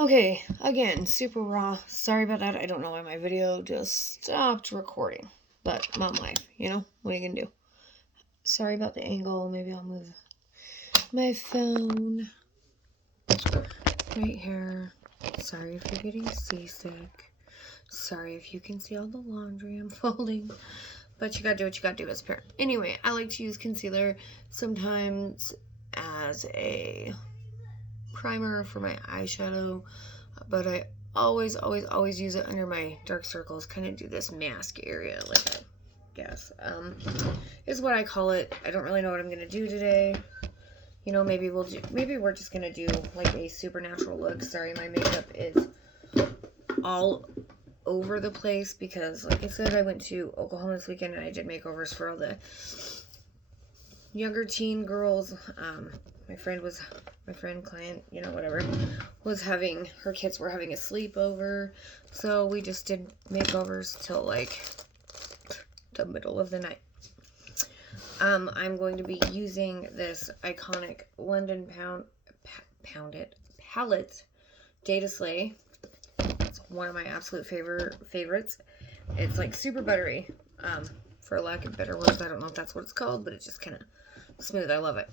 Okay, again, super raw. Sorry about that. I don't know why my video just stopped recording. But mom life, What are you gonna do? Sorry about the angle. Maybe I'll move my phone right here. Sorry if you're getting seasick. Sorry if you can see all the laundry I'm folding. But you gotta do what you gotta do as a parent. Anyway, I like to use concealer sometimes as a primer for my eyeshadow, but I always use it under my dark circles, kind of do this mask area, like I guess, is what I call it. I don't really know what I'm gonna do today. Maybe we're just gonna do like a supernatural look. Sorry, my makeup is all over the place because, like I said, I went to Oklahoma this weekend and I did makeovers for all the younger teen girls. My client, whatever, her kids were having a sleepover, so we just did makeovers till like the middle of the night. I'm going to be using this iconic London palette, Data Slay. It's one of my absolute favorites. It's like super buttery, for lack of better words. I don't know if that's what it's called, but it's just kind of smooth. I love it.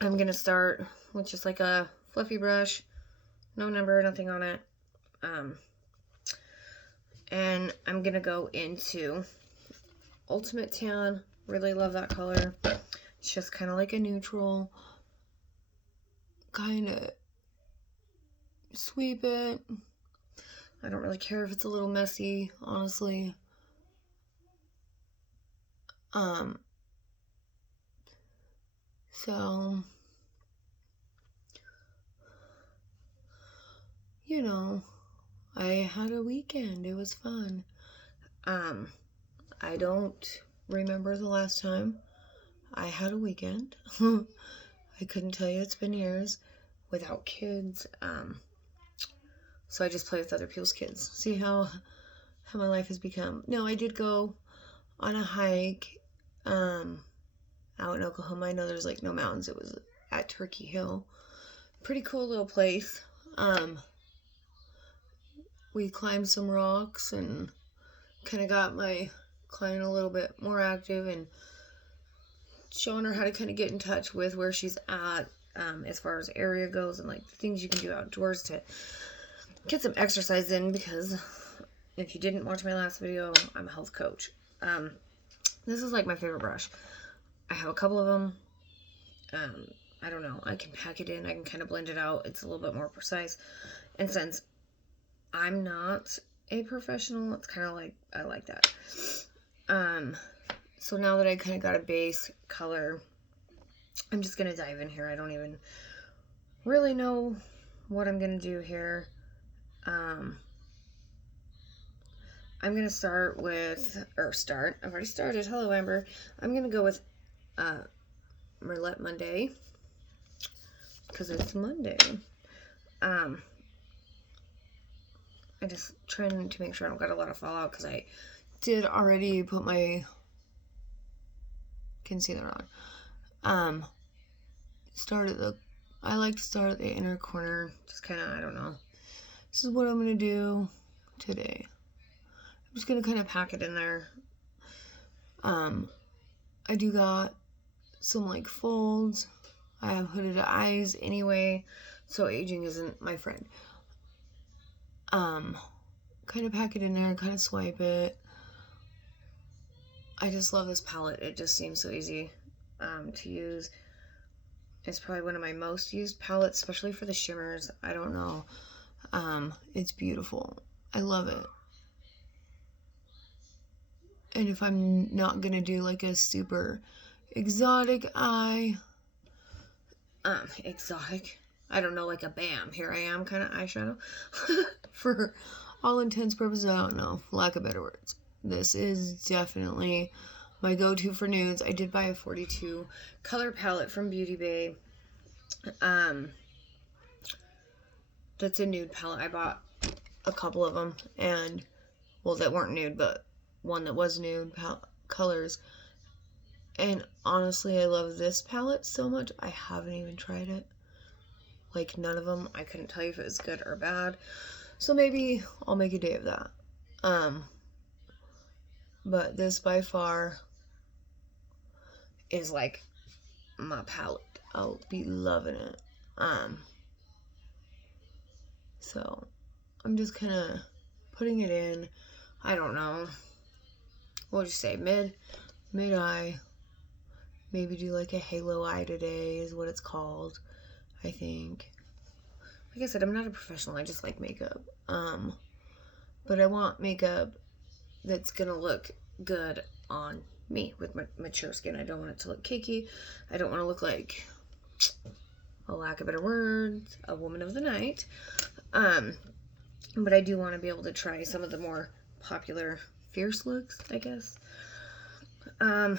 I'm gonna start with just like a fluffy brush, no number, nothing on it, and I'm gonna go into Ultimate Tan. Really love that color. It's just kind of like a neutral, kind of sweep it. I don't really care if it's a little messy, honestly. So, I had a weekend. It was fun. I don't remember the last time I had a weekend. I couldn't tell you. It's been years without kids. So I just play with other people's kids. See how my life has become. No, I did go on a hike out in Oklahoma. I know there's like no mountains. It was at Turkey Hill. Pretty cool little place. We climbed some rocks and kind of got my client a little bit more active and showing her how to kind of get in touch with where she's at, as far as area goes, and like the things you can do outdoors to get some exercise in, because if you didn't watch my last video, I'm a health coach. This is like my favorite brush. I have a couple of them. I don't know, I can pack it in, I can kind of blend it out. It's a little bit more precise, and since I'm not a professional, it's kind of like, I like that. So now that I kind of got a base color, I'm just going to dive in here. I don't even really know what I'm going to do here. I'm going to start with, I've already started. Hello, Amber. I'm going to go with Merlette Monday, because it's Monday. I just trying to make sure I don't got a lot of fallout, because I did already put my concealer on. I like to start at the inner corner, just kind of, I don't know. This is what I'm going to do today. I'm just going to kind of pack it in there. I do got some like folds. I have hooded eyes anyway, so aging isn't my friend. Kind of pack it in there, kind of swipe it. I just love this palette. It just seems so easy to use. It's probably one of my most used palettes, especially for the shimmers. I don't know. It's beautiful. I love it. And if I'm not gonna do like a super exotic eye, exotic, I don't know, like a bam, here I am kind of eyeshadow, for all intents purposes, I don't know, lack of better words. This is definitely my go-to for nudes. I did buy a 42 color palette from Beauty Bay. That's a nude palette. I bought a couple of them, and, well, that weren't nude, but one that was nude colors. And honestly, I love this palette so much, I haven't even tried it. like none of them. I couldn't tell you if it was good or bad. So maybe I'll make a day of that. But this by far is like my palette. I'll be loving it. So I'm just kind of putting it in. I don't know. We'll just say mid-eye. Maybe do like a halo eye today is what it's called, I think. Like I said, I'm not a professional. I just like makeup. But I want makeup that's gonna look good on me with my mature skin. I don't want it to look cakey. I don't want to look like, a lack of better words, a woman of the night. But I do want to be able to try some of the more popular fierce looks, I guess. I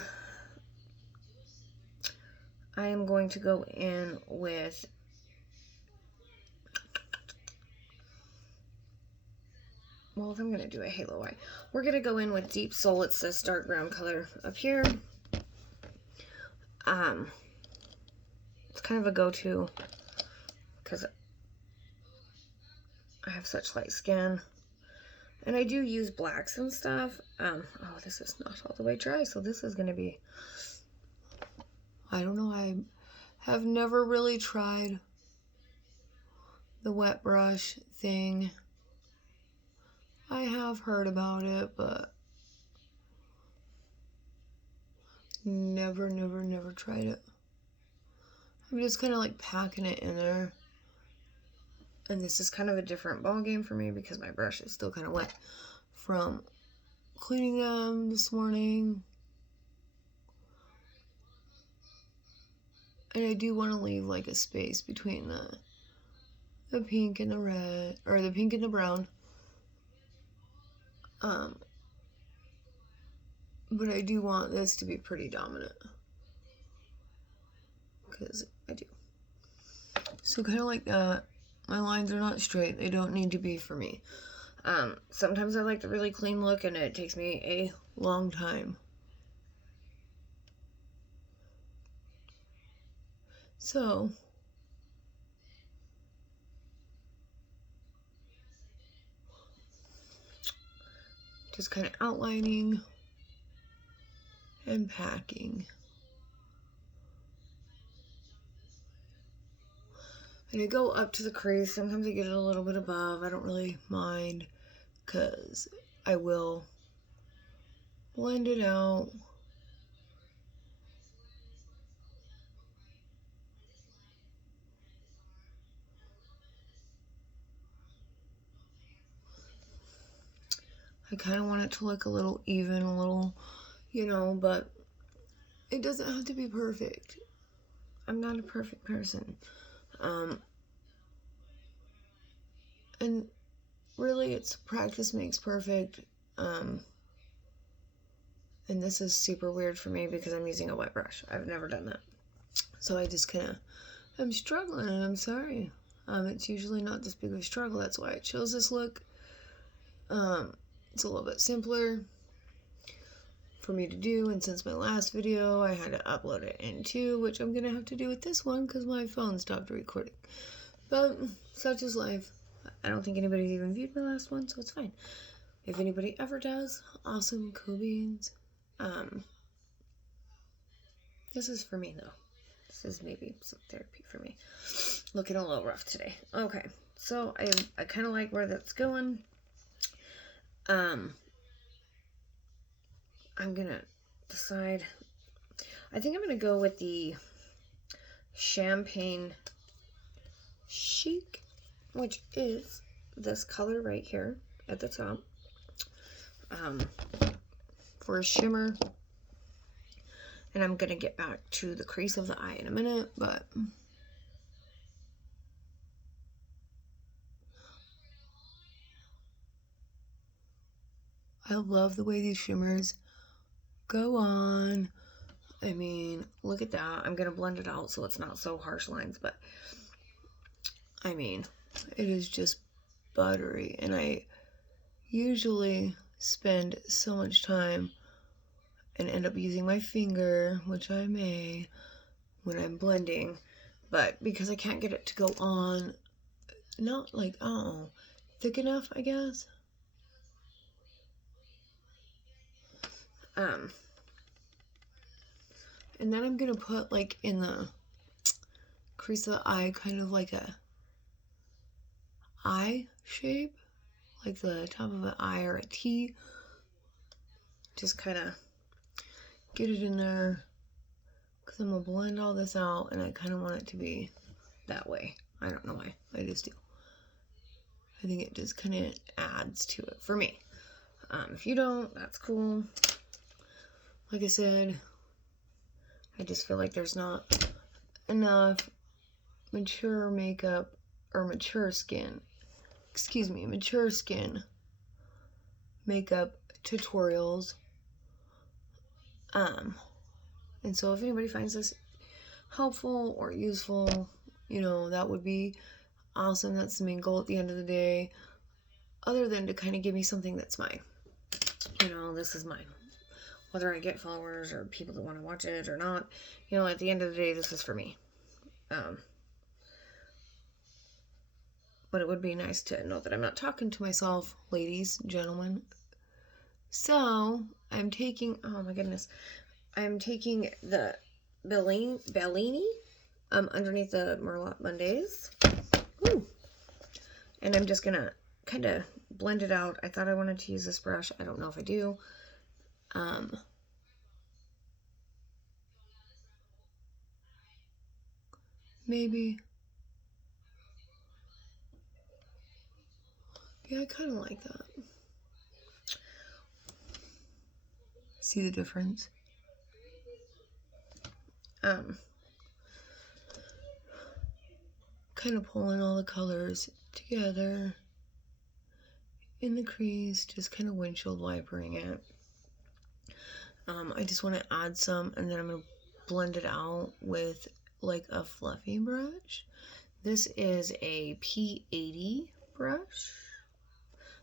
am going to go in with well, if I'm going to do a halo eye, we're going to go in with Deep Soul. It's this dark brown color up here. It's kind of a go-to because I have such light skin. And I do use blacks and stuff. Oh, this is not all the way dry, so this is going to be... I don't know, I have never really tried the wet brush thing. I have heard about it, but never tried it. I'm just kind of like packing it in there. And this is kind of a different ball game for me because my brush is still kind of wet from cleaning them this morning. And I do want to leave like a space between the pink and the red, or the pink and the brown. But I do want this to be pretty dominant. Because I do. So kind of like that. My lines are not straight. They don't need to be for me. Sometimes I like the really clean look and it takes me a long time. So, just kind of outlining and packing. And I go up to the crease. Sometimes I get it a little bit above. I don't really mind because I will blend it out. I kind of want it to look a little even, a little, you know, but it doesn't have to be perfect. I'm not a perfect person. And really it's practice makes perfect. And this is super weird for me because I'm using a wet brush. I've never done that. So I just kind of, I'm struggling and I'm sorry. It's usually not this big of a struggle. That's why I chose this look. It's a little bit simpler for me to do, and since my last video I had to upload it in 2, which I'm gonna have to do with this one because my phone stopped recording. But such is life. I don't think anybody's even viewed my last one, so it's fine. If anybody ever does, awesome, cool beans. This is for me though. This is maybe some therapy for me. Looking a little rough today. Okay, so I kind of like where that's going. I'm gonna decide. I think I'm gonna go with the Champagne Chic, which is this color right here at the top, for a shimmer. And I'm gonna get back to the crease of the eye in a minute, but I love the way these shimmers go on. I mean, look at that. I'm gonna blend it out so it's not so harsh lines, but I mean, it is just buttery. And I usually spend so much time and end up using my finger, which I may when I'm blending, but because I can't get it to go on, not like, oh, thick enough, I guess. And then I'm gonna put like in the crease of the eye, kind of like a eye shape, like the top of an eye or a T. Just kind of get it in there, because I'm gonna blend all this out, and I kind of want it to be that way. I don't know why, I just do. I think it just kind of adds to it for me. If you don't, that's cool. Like I said, I just feel like there's not enough mature makeup or mature skin makeup tutorials. And so if anybody finds this helpful or useful, you know, that would be awesome. That's the main goal at the end of the day, other than to kind of give me something that's mine. You know, this is mine. Whether I get followers or people that want to watch it or not, you know, at the end of the day, this is for me. But it would be nice to know that I'm not talking to myself, ladies, gentlemen. So, I'm taking, oh my goodness, I'm taking the Bellini underneath the Merlot Mondays. Ooh. And I'm just going to kind of blend it out. I thought I wanted to use this brush. I don't know if I do. Maybe. Yeah, I kind of like that. See the difference? Kind of pulling all the colors together in the crease, just kind of windshield wipering it. I just want to add some, and then I'm going to blend it out with like a fluffy brush. This is a P80 brush.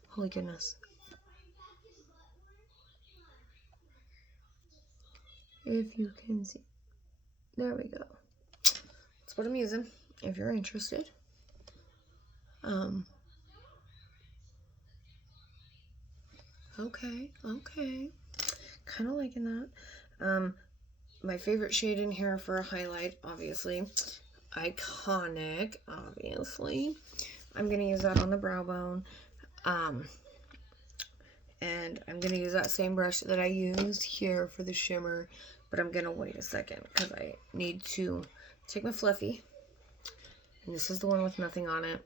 Holy goodness. If you can see. There we go. That's what I'm using, if you're interested. Okay. Kind of liking that. My favorite shade in here for a highlight, obviously. Iconic, obviously. I'm going to use that on the brow bone. And I'm going to use that same brush that I used here for the shimmer. But I'm going to wait a second because I need to take my Fluffy. And this is the one with nothing on it.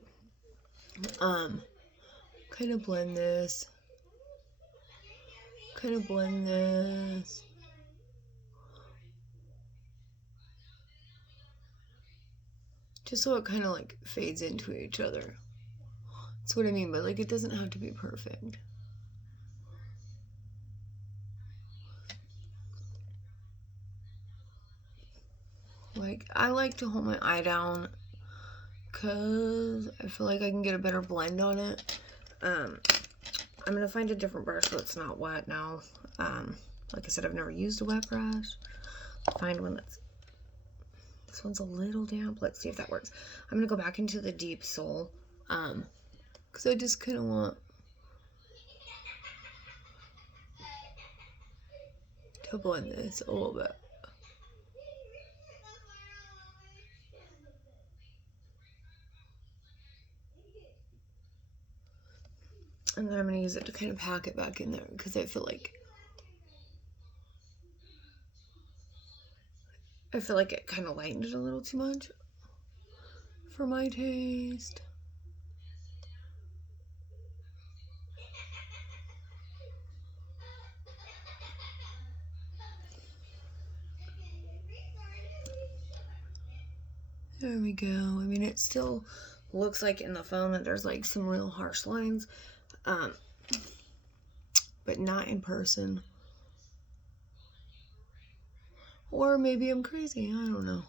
Kind of blend this. Just so it kind of like fades into each other. That's what I mean, but like it doesn't have to be perfect. Like, I like to hold my eye down because I feel like I can get a better blend on it. I'm going to find a different brush so it's not wet now. Like I said, I've never used a wet brush. Find one that's... This one's a little damp. Let's see if that works. I'm going to go back into the Deep Soul. Because I just kind of want to blend this a little bit. And then I'm going to use it to kind of pack it back in there because I feel like it kind of lightened it a little too much for my taste. There we go. I mean, it still looks like in the phone that there's like some real harsh lines, but not in person. Or maybe I'm crazy, I don't know.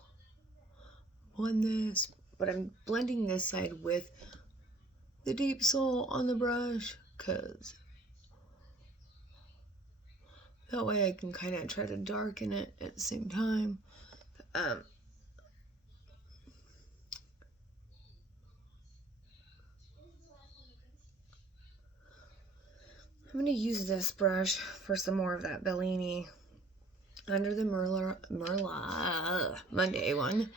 Blend this, but I'm blending this side with the Deep Soul on the brush, because that way I can kind of try to darken it at the same time. I'm going to use this brush for some more of that Bellini under the Merla Monday one.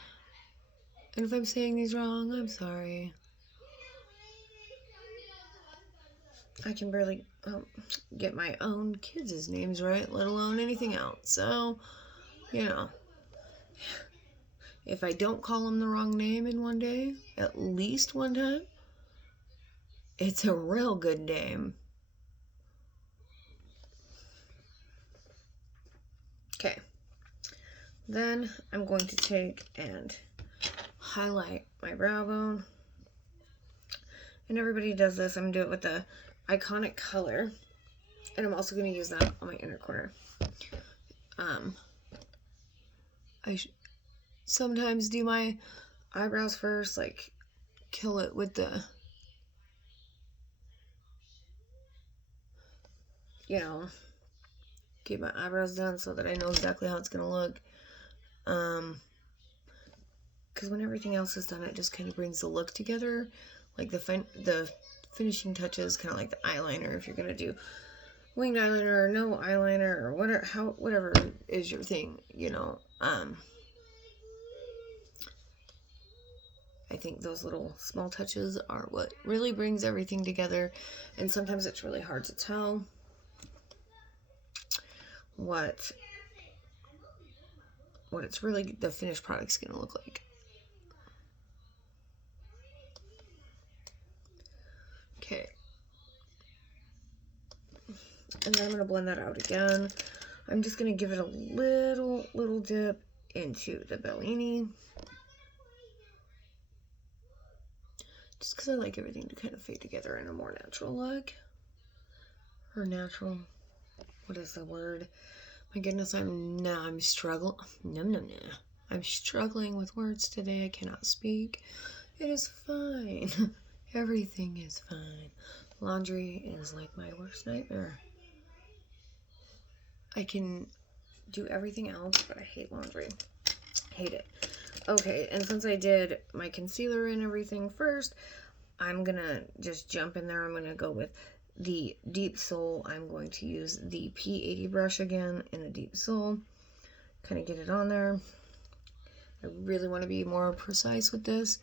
And if I'm saying these wrong, I'm sorry. I can barely get my own kids' names right, let alone anything else. So, you know, if I don't call them the wrong name in one day, at least one time, it's a real good name. Okay. Then I'm going to take and highlight my brow bone. And everybody does this. I'm going to do it with the Iconic color. And I'm also going to use that on my inner corner. I sometimes do my eyebrows first, like kill it with the, you know, get my eyebrows done so that I know exactly how it's going to look. Because when everything else is done, it just kind of brings the look together. Like the finishing touches, kind of like the eyeliner, if you're going to do winged eyeliner or no eyeliner or whatever is your thing, you know. I think those little small touches are what really brings everything together, and sometimes it's really hard to tell what it's really, the finished product's going to look like. Okay. And then I'm going to blend that out again. I'm just going to give it a little dip into the Bellini. Just because I like everything to kind of fade together in a more natural look. Or natural. What is the word? My goodness, I'm struggling. No. I'm struggling with words today. I cannot speak. It is fine. Everything is fine. Laundry is like my worst nightmare. I can do everything else, but I hate laundry. Hate it. Okay, and since I did my concealer and everything first, I'm gonna just jump in there. I'm gonna go with the Deep Soul. I'm going to use the P80 brush again in the Deep Soul. Kind of get it on there. I really want to be more precise with this.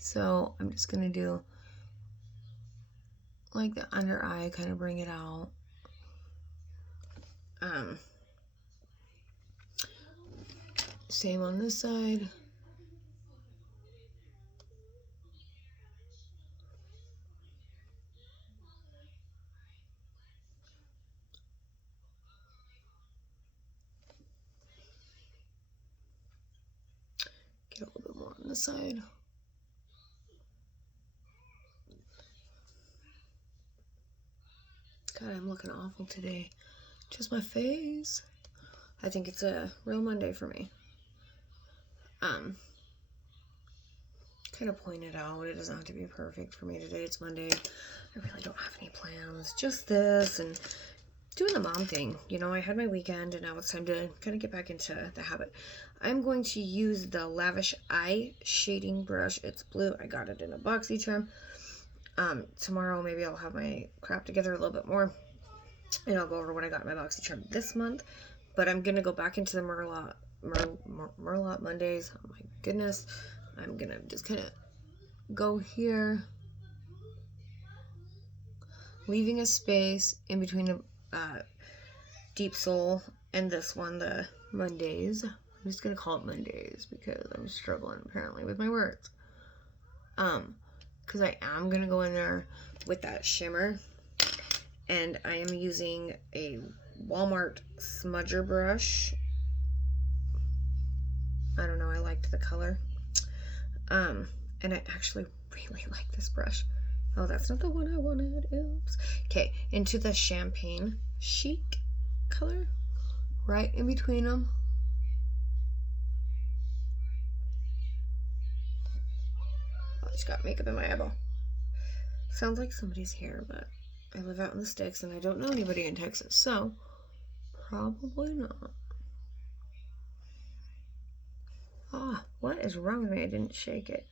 So I'm just gonna do like the under eye, kind of bring it out. Same on this side. Get a little bit more on this side. God, I'm looking awful today. Just my face. I think it's a real Monday for me. Kind of point it out. It doesn't have to be perfect for me today. It's Monday. I really don't have any plans. Just this and doing the mom thing. You know, I had my weekend and now it's time to kind of get back into the habit. I'm going to use the Lavish Eye shading brush. It's blue. I got it in a BoxyCharm. Tomorrow maybe I'll have my crap together a little bit more and I'll go over what I got in my BoxyCharm this month. But I'm going to go back into the Merlot Mondays. Oh my goodness. I'm going to just kind of go here, leaving a space in between the Deep Soul and this one, the Mondays. I'm just going to call it Mondays because I'm struggling apparently with my words. Because I am going to go in there with that shimmer. And I am using a Walmart smudger brush. I don't know, I liked the color. And I actually really like this brush. Oh, that's not the one I wanted. Oops. Okay, into the Champagne Chic color. Right in between them. Oh, I just got makeup in my eyeball. Sounds like somebody's here, but I live out in the sticks and I don't know anybody in Texas, so probably not. Ah, what is wrong with me? I didn't shake it.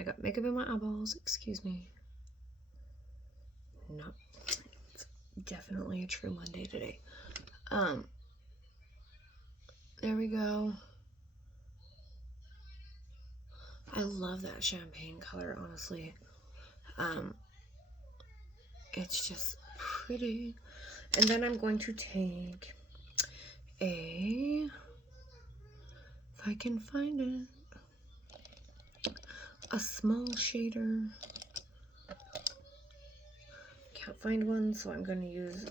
I got makeup in my eyeballs. Excuse me. not, it's definitely a true Monday today. There we go. I love that champagne color, honestly. It's just pretty. And then I'm going to take if I can find it, a small shader. Can't find one, so I'm going to use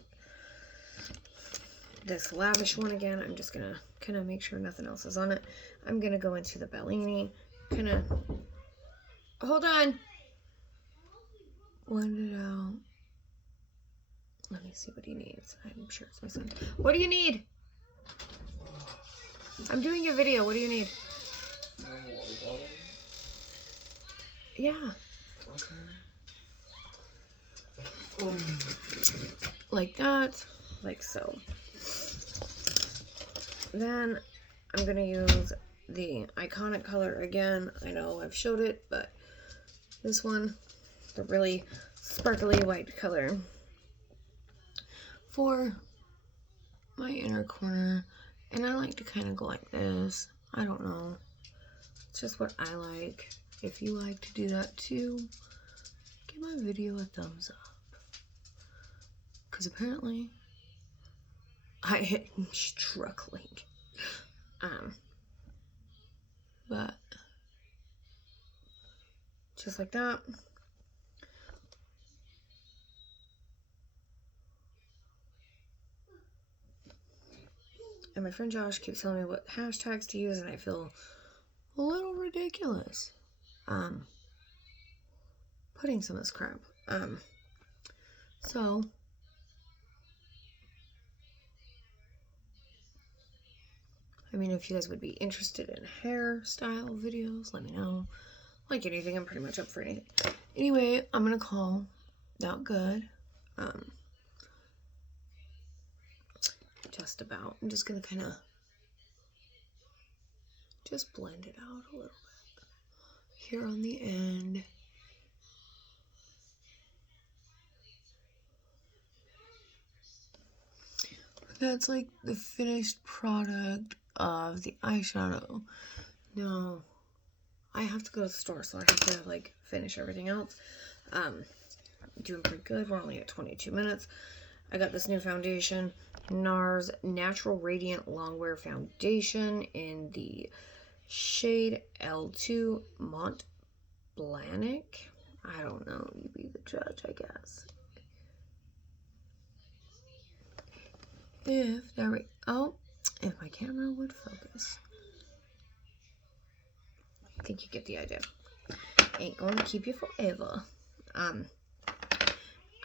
this lavish one again. I'm just going to kind of make sure nothing else is on it. I'm going to go into the Bellini, kind of, hold on, blend it out. Let me see what he needs. I'm sure it's my son. What do you need? I'm doing a video. What do you need? Yeah. Okay. Like that. Like so. Then I'm going to use the iconic color again. I know I've showed it, but this one, the really sparkly white color, for my inner corner. And I like to kind of go like this. I don't know. It's just what I like. If you like to do that too, give my video a thumbs up. Because apparently I am struggling. But just like that. And my friend Josh keeps telling me what hashtags to use, and I feel a little ridiculous putting some of this crap. So I mean, if you guys would be interested in hairstyle videos, let me know. Like anything, I'm pretty much up for anything. Anyway, I'm gonna call that good. Just about. I'm just gonna kind of just blend it out a little bit here on the end. That's like the finished product of the eyeshadow. Now, I have to go to the store, so I have to like finish everything else. Doing pretty good. We're only at 22 minutes. I got this new foundation, NARS Natural Radiant Longwear Foundation in the shade L2 Mont Blanc. I don't know. You be the judge, I guess. If my camera would focus. I think you get the idea. Ain't gonna keep you forever.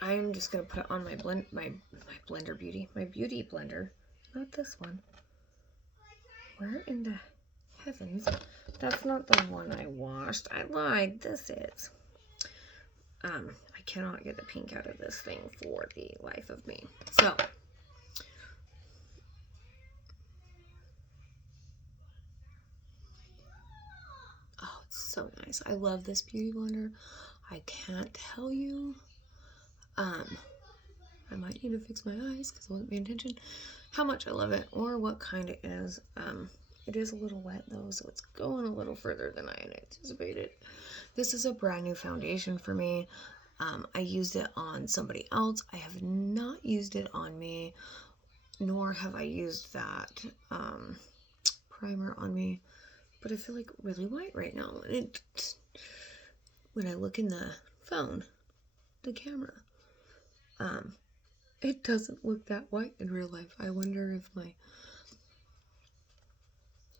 I am just gonna put it on my blender beauty, my beauty blender, not this one. Where in the heavens? That's not the one I washed. I lied. This is. I cannot get the pink out of this thing for the life of me. So. Oh, it's so nice. I love this beauty blender. I can't tell you. I might need to fix my eyes because I wasn't paying attention how much I love it or what kind it is. It is a little wet though, so it's going a little further than I had anticipated. This is a brand new foundation for me. I used it on somebody else. I have not used it on me, nor have I used that primer on me. But I feel like really white right now. And when I look in the phone, the camera, it doesn't look that white in real life. I wonder if my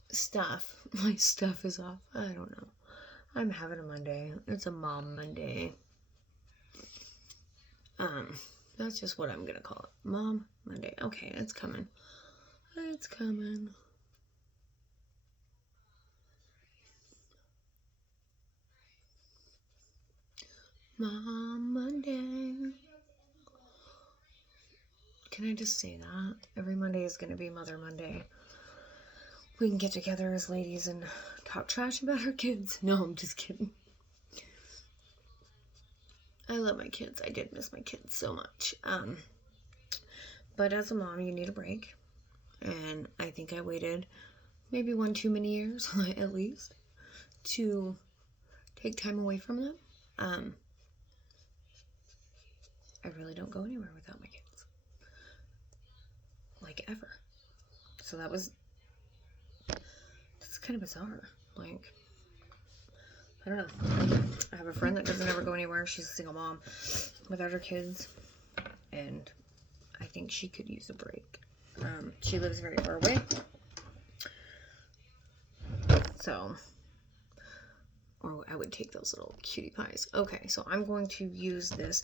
stuff is off. I don't know. I'm having a Monday. It's a mom Monday. That's just what I'm gonna call it. Mom Monday. Okay, it's coming. It's coming. Mom Monday. Can I just say that? Every Monday is gonna be Mother Monday. We can get together as ladies and talk trash about our kids. No, I'm just kidding. I love my kids. I did miss my kids so much. But as a mom, you need a break. And I think I waited maybe one too many years, at least, to take time away from them. I really don't go anywhere without my kids. Like, ever. So that's kind of bizarre. Like, I don't know. I have a friend that doesn't ever go anywhere. She's a single mom without her kids. And I think she could use a break. She lives very far away. So, or I would take those little cutie pies. Okay, so I'm going to use this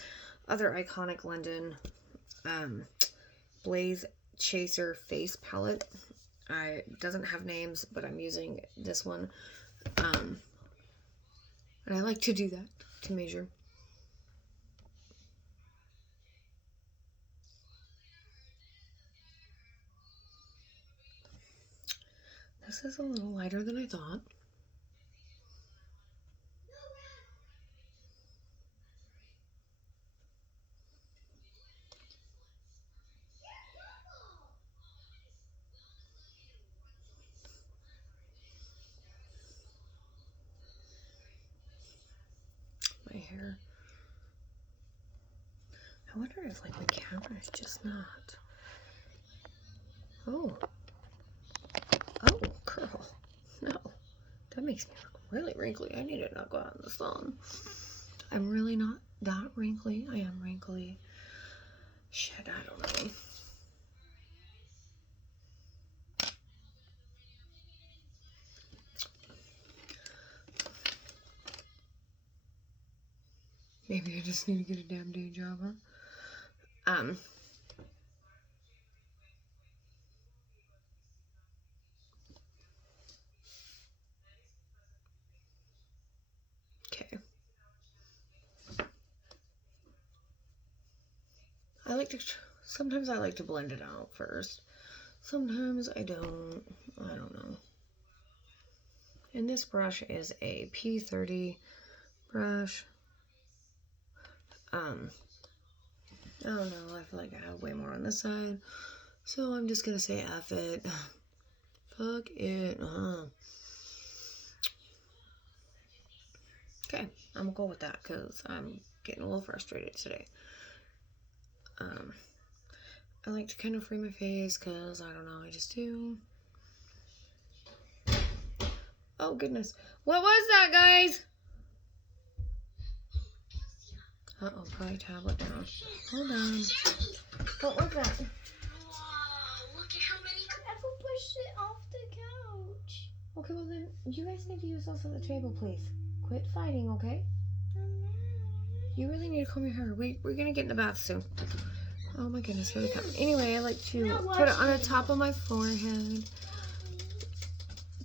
other iconic London Blaze Chaser face palette. It doesn't have names, but I'm using this one. And I like to do that to measure. This is a little lighter than I thought. My hair. I wonder if like my camera is just not. Oh, girl, no, that makes me look really wrinkly. I need to not go out in the sun. I'm really not that wrinkly. I am wrinkly. Shit, I don't know. Maybe I just need to get a damn day job, huh? Okay. Sometimes I like to blend it out first. Sometimes I don't. I don't know. And this brush is a P30 brush. I don't know. I feel like I have way more on this side. So I'm just gonna say F it. Fuck it. Okay, I'm gonna go with that because I'm getting a little frustrated today. I like to kind of frame my face because I don't know, I just do. Oh goodness, what was that, guys? Uh-oh, probably tablet down. Hold on. What was that? Wow, look at how many. Ever pushed it off the couch. Okay, well then, you guys need to use those at the table, please. Quit fighting, okay? You really need to comb your hair. We're gonna get in the bath soon. Oh my goodness, here they come. Anyway, I like to put it on the top of my forehead.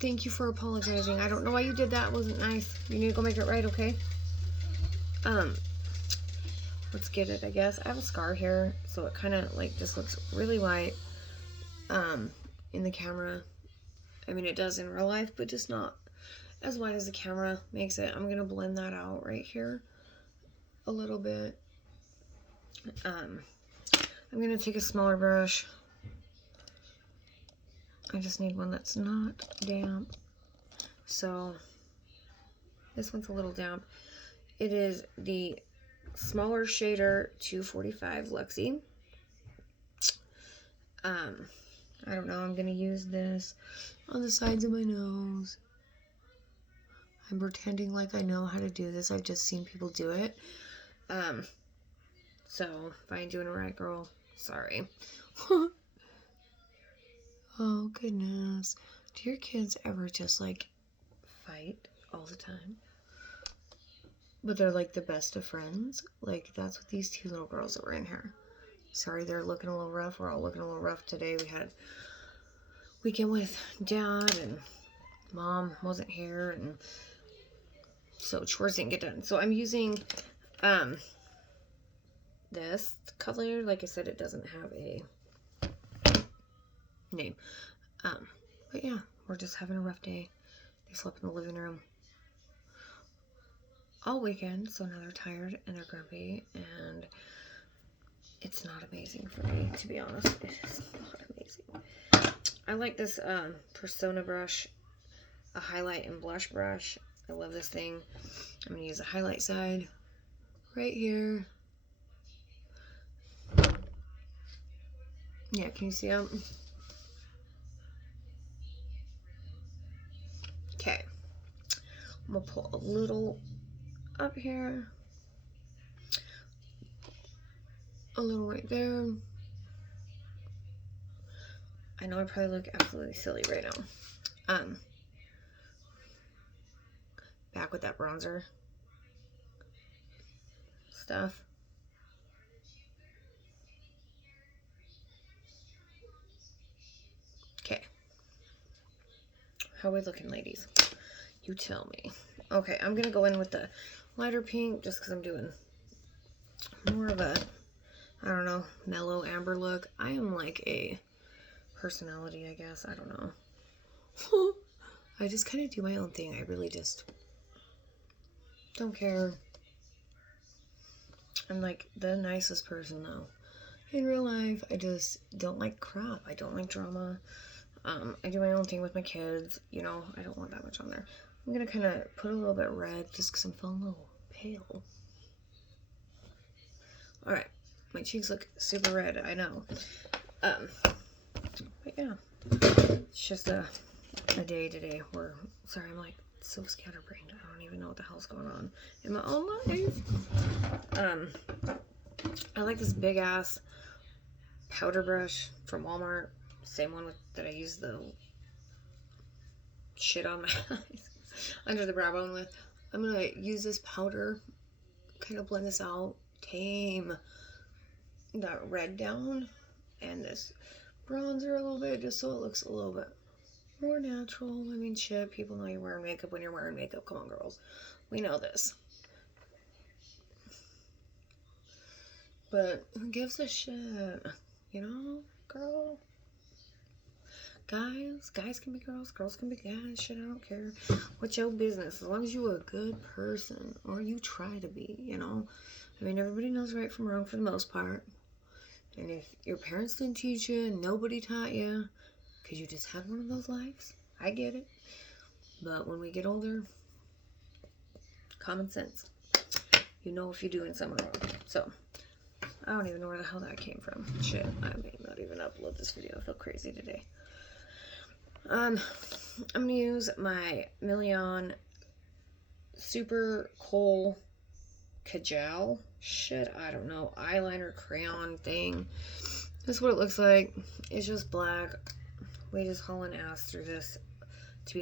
Thank you for apologizing. I don't know why you did that. It wasn't nice. You need to go make it right, okay? Let's get it, I guess. I have a scar here, so it kind of like just looks really white in the camera. I mean, it does in real life, but just not as white as the camera makes it. I'm gonna blend that out right here a little bit. I'm gonna take a smaller brush. I just need one that's not damp. So this one's a little damp. It is the smaller shader 245 Luxie. I don't know, I'm gonna use this on the sides of my nose. I'm pretending like I know how to do this. I've just seen people do it. So if I ain't doing it right, girl, sorry. Oh goodness. Do your kids ever just like fight all the time? But they're like the best of friends. Like that's what these two little girls that were in here. Sorry, they're looking a little rough. We're all looking a little rough today. We had weekend with Dad and Mom wasn't here, and so chores didn't get done. So I'm using this color. Like I said, it doesn't have a name. But yeah, we're just having a rough day. They slept in the living room all weekend, so now they're tired and they're grumpy, and it's not amazing for me, to be honest. It is not amazing. I like this Persona brush, a highlight and blush brush. I love this thing. I'm going to use the highlight side right here. Yeah, can you see them? Okay. I'm going to pull a little up here. A little right there. I know I probably look absolutely silly right now. Back with that bronzer stuff. Okay. How are we looking, ladies? You tell me. Okay, I'm gonna go in with the lighter pink just because I'm doing more of a, I don't know, mellow amber look. I am like a personality, I guess. I don't know. I just kind of do my own thing. I really just don't care. I'm like the nicest person though. In real life, I just don't like crap. I don't like drama. I do my own thing with my kids. You know, I don't want that much on there. I'm gonna kind of put a little bit red just because I'm feeling a little pale. Alright, my cheeks look super red, I know. But yeah, it's just a day today where, sorry, I'm like so scatterbrained. I don't even know what the hell's going on in my own life. I like this big ass powder brush from Walmart. Same one that I use the shit on my eyes under the brow bone with. I'm gonna use this powder, kind of blend this out, tame that red down, and this bronzer a little bit, just so it looks a little bit more natural. I mean, shit, people know you're wearing makeup when you're wearing makeup. Come on, girls. We know this. But who gives a shit? You know, girl? Guys can be girls, girls can be guys. Shit, I don't care. What's your business? As long as you're a good person, or you try to be, you know? I mean, everybody knows right from wrong for the most part. And if your parents didn't teach you and nobody taught you, because you just had one of those lives, I get it. But when we get older, common sense. You know if you're doing something wrong. So, I don't even know where the hell that came from. Shit, I may not even upload this video. I feel crazy today. I'm going to use my Million Super Kohl Kajal. Shit, I don't know. Eyeliner crayon thing. This is what it looks like. It's just black. We just hauling ass through this